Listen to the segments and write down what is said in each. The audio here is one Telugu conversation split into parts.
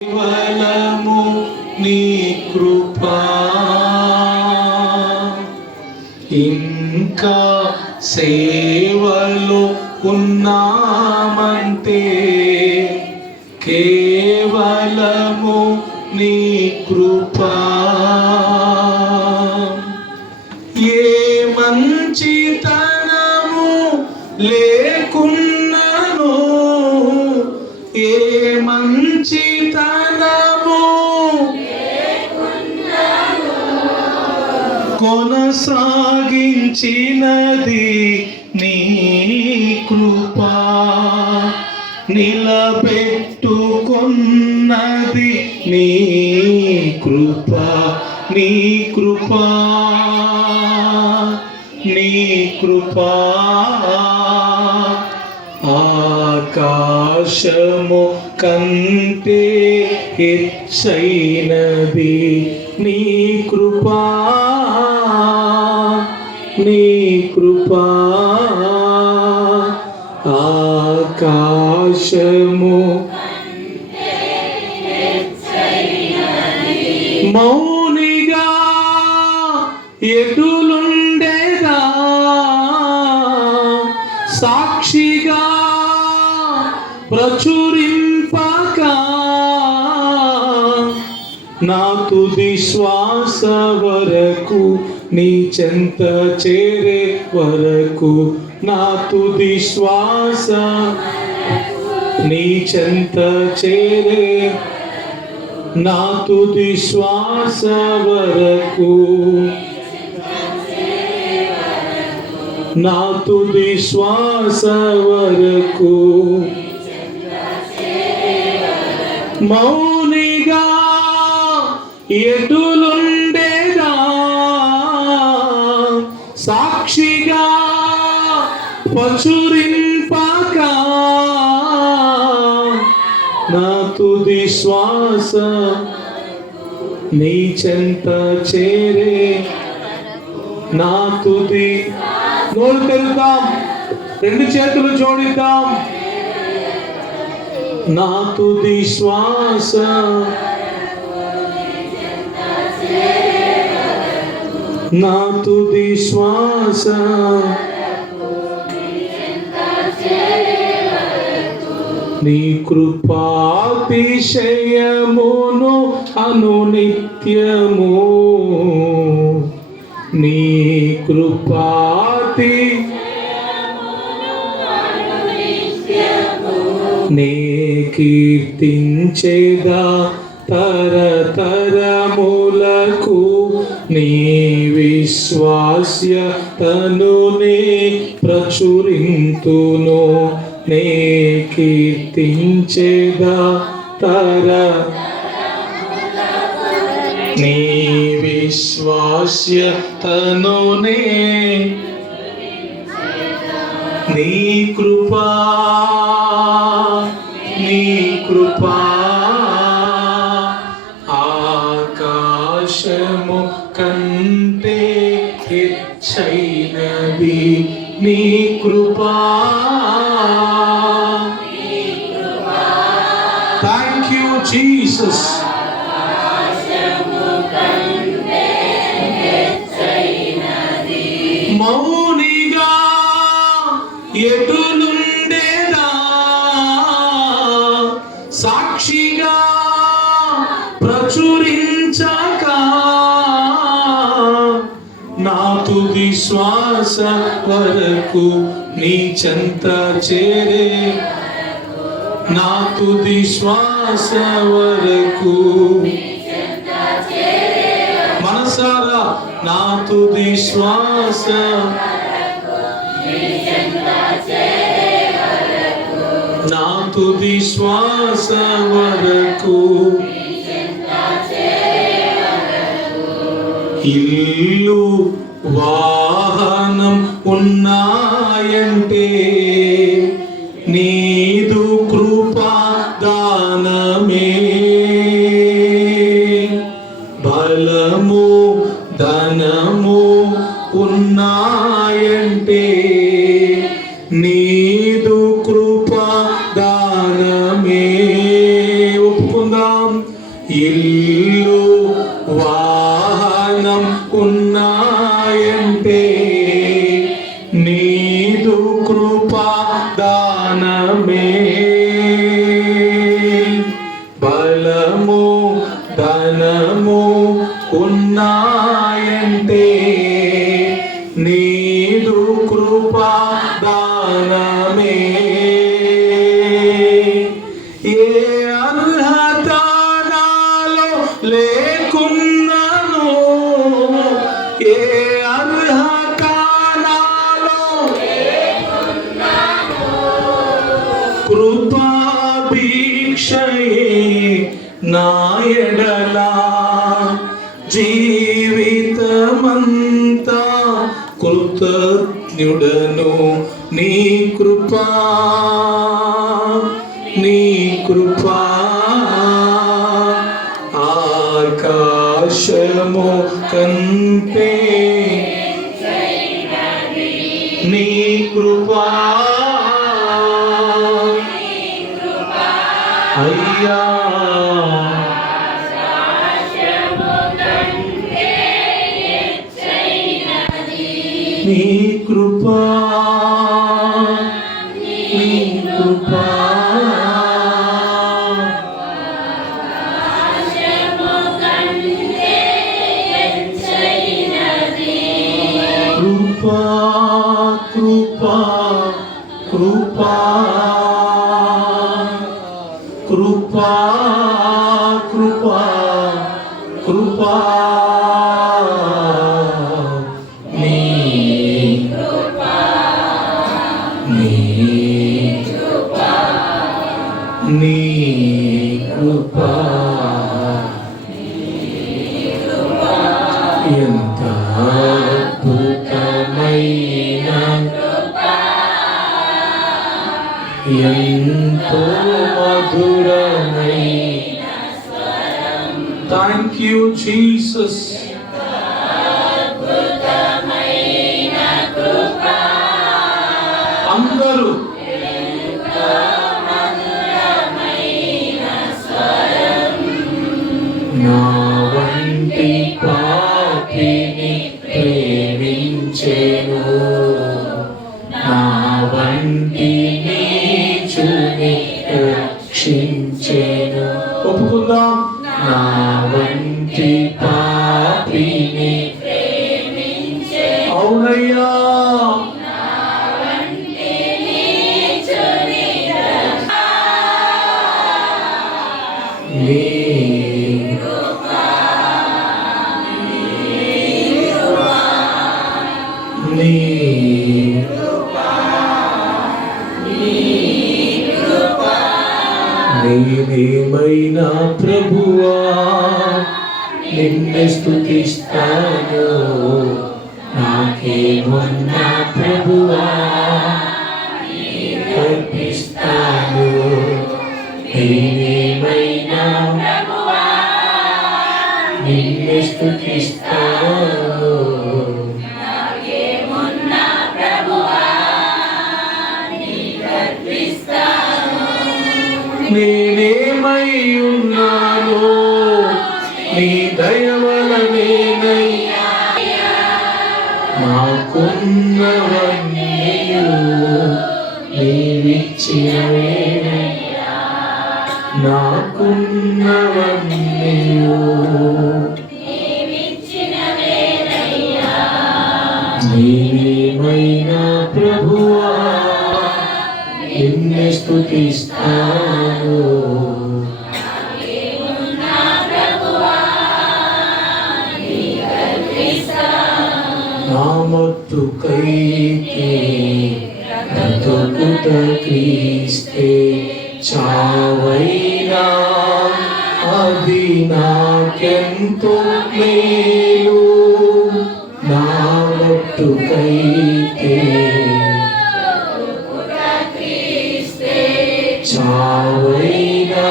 కేవలము నీ కృపా ఇంకా సేవలో ఉన్నామంటే కేవలము నీ కృపా. ఏ మంచితనము లేకున్నను, ఏ మంచితనము కొనసాగించినది నీ కృపా, నిలబెట్టుకున్నది నీ కృపా, నీ కృపా, నీ కృపా. ఆకాశము కంటే హెచ్చైనది నీ కృపా, నీ కృపా. ఆకాశము మౌనిగా ఎటులుండేదా, సాక్షిగా ప్రచురింపక నా తుది శ్వాస వరకు, నీ చెంత చేరే వరకు, నా తుది శ్వాస నీ చెంత చేరే, నా తుది శ్వాస వరకు, నా తుది శ్వాస వరకు. మౌనిగా ఎటులుండేదా, సాక్షిగా ప్రచురింపక నా తుది శ్వాస నీ చెంత చేరే, నా తుది. నోరు తెరుద్దాం, రెండు చేతులు జోడిద్దాం. నా తుది శ్వాస నా తుది శ్వాస నీ కృపాతిశయమును అనునిత్యము, నీ కృపాతి నే కీర్తించేదా తరతరములకు, నీ విశ్వాస్యతను నే ప్రచురింతును, నే కీర్తించేదా నీ విశ్వాస్యతను నే, నీ కృపా, నీ కృపా. ఆకాశము కంటే హెచ్చైనది నీ కృపా. Thank you Jesus. మౌనిగా ఎటులుండేదా, సాక్షిగా ప్రచురించక నా తుది శ్వాస వరకు, నీ చెంత చేరే, నా తుది శ్వాస వరకు. మనసారా నా తుది శ్వాస, నా తుది శ్వాస వరకు. ఇల్లు వాహనం ఉన్నాయంటే నీదు కృపా దానమే, బలము ధనము ఉన్నాయంటే నీదు కృపా దానమే. ఒప్పుకుందాం. ఇల్లు వాహనం ఉన్నాయంటే నీదు కృపా దానమే. బలము ధనము ఉన్నాయంటే నీదు కృపా దానమే. ఏ అర్హత నాలో లేకున్నాను, ఏ అర్హత నాలో కృపాభిక్షయే నా ఎడలా జీవితమంతా కృతజ్ఞుడను. నీ కృపా నీ కృపా ఆకాశము కంటే నీ కృపా అయ్యా నీ కృపా నీ కృపా కృపా కృపా కృపా కృపా కృపా కృపా నీ కృపా నీ కృపా నీ కృపా ఎంత అద్భుతమైన ఎంతో మధురమైన. Thank you Jesus. అందరూ నా వంటి పాపిని ప్రేమించెను, నా వంటి నీచుని రక్షించెను. ఒప్పుకుందాం. నా వంటి పాపిని అవునయ్యా నీ నీ నేనేమైనా ప్రభువా నిన్నే స్తుతిస్తాను, నాకేమున్నా ప్రభువా కల్పిస్తాను. నేనేమైనా నిన్నే స్తుతిస్తాను, నేనేమై ఉన్నాను నీ దయ వలనేనయ్యా. నాకున్నవన్నీ నీవిచ్చినవేనయ్యా, నాకున్నవన్నీ నేనేమైనా ప్రభువా నిన్నే స్తుతిస్తాను, నా మత్తుకైతే బ్రతుకుట క్రీస్తే, చావైనా అది నాకెంతో మేలు. నా మత్తుకైతే చావైనా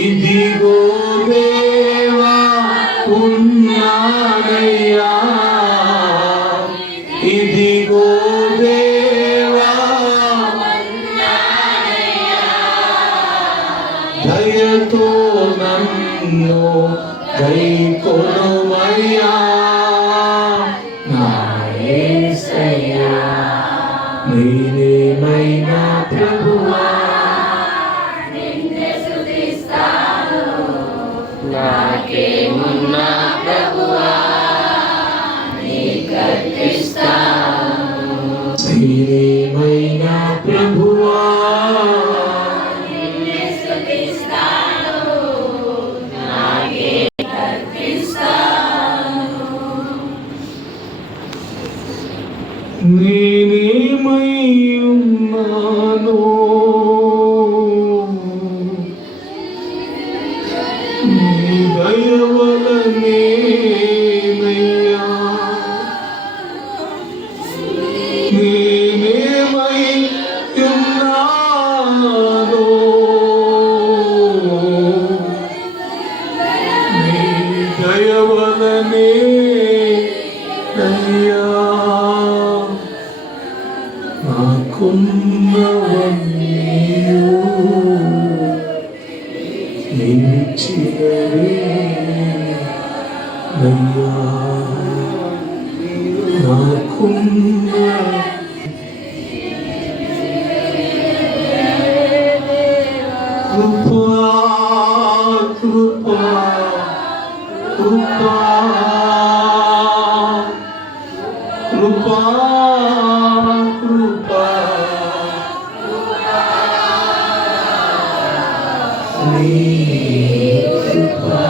ఇదిగో దేవా ఉన్నానయ్యా, ఇదిగో దేవా మనసుతో నన్ను గైకొనుమయ్యా నా యేసయ్యా నేనేమైనా ప్రభువా నిన్నే స్తుతిస్తాను నాకేమున్నా ప్రభువా నీకర్పిస్తాను నేనేమైనా ప్రభువా నిన్నే స్తుతిస్తాను నాకే కర్పిస్తాను నేనేమై ఉన్నానో నీ దయ వలనేనయ్యా నేనేమై ఉన్నానో నీ దయ వలనేనయ్యా నాకున్నవన్నీయు నీవిచ్చినవే అయ్యా నాకున్న కృపా కృపా కృపా కృపా కృపా నీ కృపా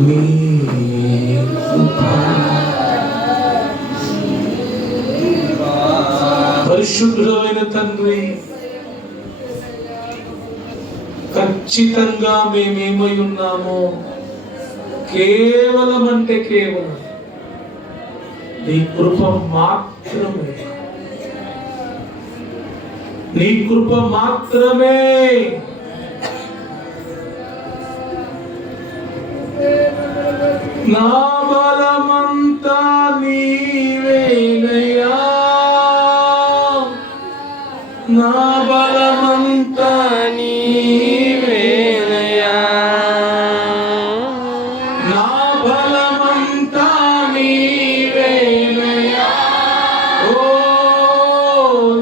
నీ కృపా పరిశుద్ధుడైన తండ్రి ఖచ్చితంగా మేమేమై ఉన్నామో కేవలం అంటే కేవలం నీ కృప మాత్రమే నీ కృప మాత్రమే నా బలమంతా నీవేనయ్యా నా బలమంతా నీవేనయ్యా నా బలమంతా నీవేనయ్యా ఓ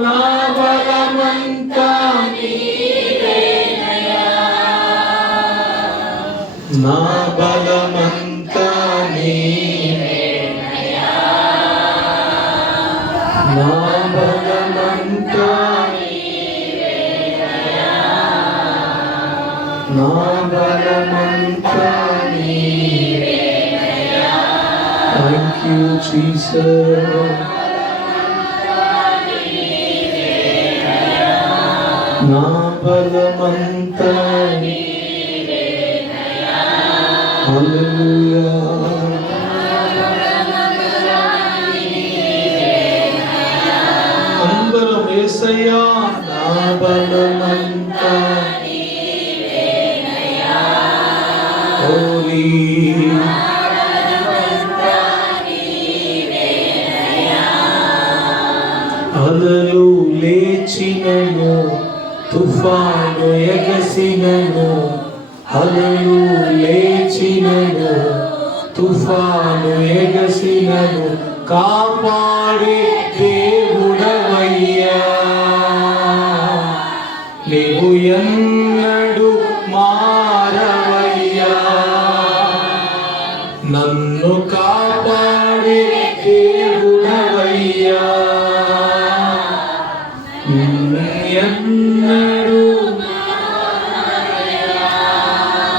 నా బలమంతా నీవేనయ్యా నా బలమంతా నీవేనయ్యా నా బలమంతా నా బలమంతా నీవేనయ్యా థాంక్ యూ జీసస్ నా బలమంతా నీవేనయ్యా హల్లెలూయా అందరం యేసయ్యా నా బలమంతా హోలీ అలలు లేచినను తుఫాను ఎగసినను అలలు లేచినను తుఫాను ఎగసినను కాపాడే దేవుడవయ్యా నీవు ఎన్నడు మారవయ్యా నన్ను కాపాడే దేవుడవయ్యా ఎన్నడు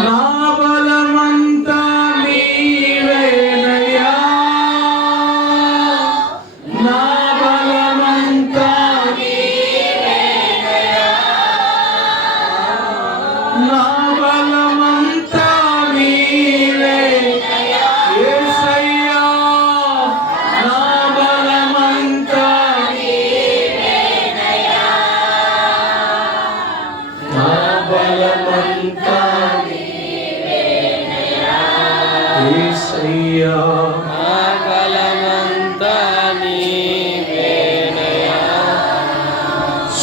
నా బలమంతా నీవేనయ్యా నా బలమంతా నీవేనయ్యా నా బలమంతా నీవే యేసయ్యా నా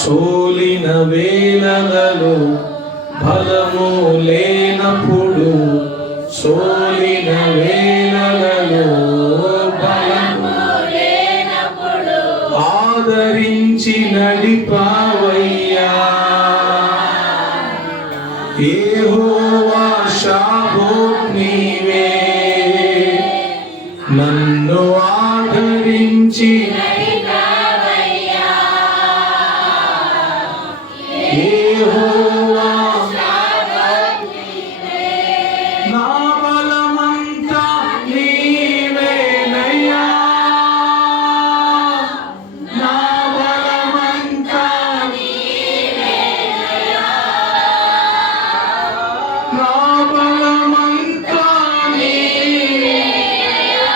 సోలిన వేళలలో బలము లేనప్పుడు, సోలిన వేళలలో బలము లేనప్పుడు ఆదరించి నడిపావయ్యా. యెహోవా షాబోత్ నీవే, నన్ను ఆదరించి నడిపావయ్యా. యెహోవా షాబోత్ నీవే, నా బలమంతా నీవేనయ్యా. నా బలమంతా నీవేనయ్యా. నా బలమంతా నీవేనయ్యా.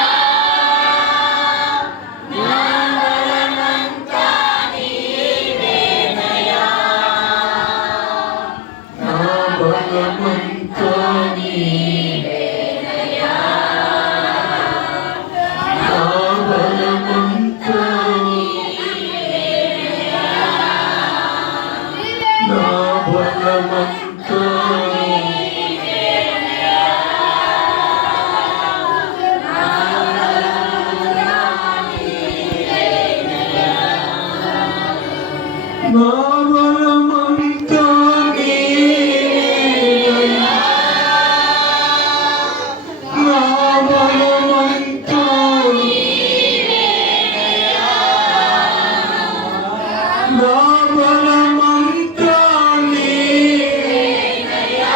నా బలమంతా నీవేనయ్యా. నా బలమంతా నీవేనయ్యా. నా బలమంతా నా బలమంతా నా బలమంతా నీవేనయ్యా. నా బలమంతా నా బలమంతా నీవేనయ్యా.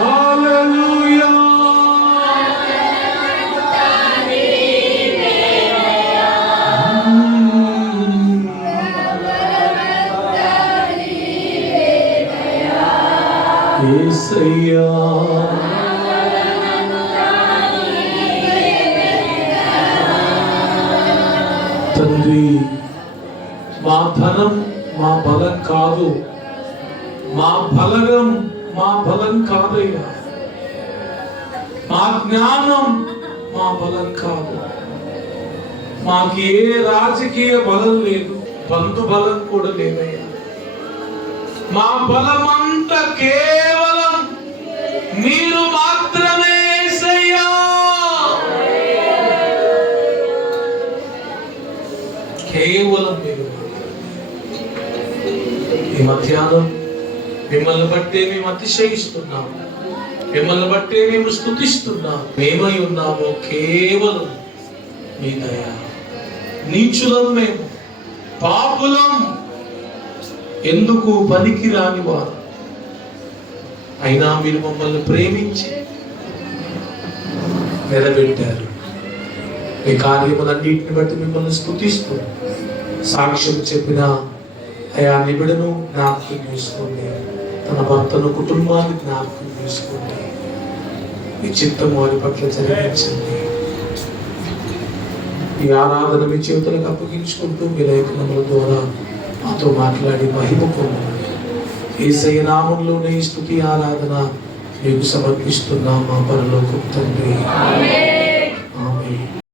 హల్లెలూయా. యేసయ్యా, తండ్రి, మా ధనం మా బలం కాదు, మా బలగం మా బలం కాదయ్యా. మా జ్ఞానం మా బలం కాదు. మాకు ఏ రాజకీయ బలం లేదు, బంధు బలం కూడా లేదయ్యా. మా బలమంతా కేవలం మీరు మాత్రమే యేసయ్యా. కేవలం మీరు మాత్రమే. ఈ మధ్యాహ్నం మిమ్మల్ని బట్టే మేము అతిశయిస్తున్నాము, మిమ్మల్ని బట్టే మేము స్తుతిస్తున్నాము. మేమై ఉన్నాము కేవలం మీ దయ. నీచులం మేము, పాపులం, ఎందుకు పనికి రాని వారు, అయినా మీరు మమ్మల్ని ప్రేమించి నిలబెట్టారు. మీ కార్యములన్నింటిని బట్టి మిమ్మల్ని స్తుతిస్తూ సాక్ష్యం చెప్పిన అయా నిబిడను జ్ఞాపకం చేసుకోండి, తన భర్తను కుటుంబాన్ని జ్ఞాపకం చేసుకోండి. మీ చిత్తం వారి పట్ల జరిగించండి. ఈ ఆరాధన మీ చేతులకు అప్పగించుకుంటూ మీ లేఖనముల ద్వారా మాతో మాట్లాడి మహిమ పొందండి. యేసయ్య నామములోనే ఈ స్తుతి ఆరాధన మీకు సమర్పిస్తున్నాం మా పరలోకపు తండ్రి. ఆమేన్.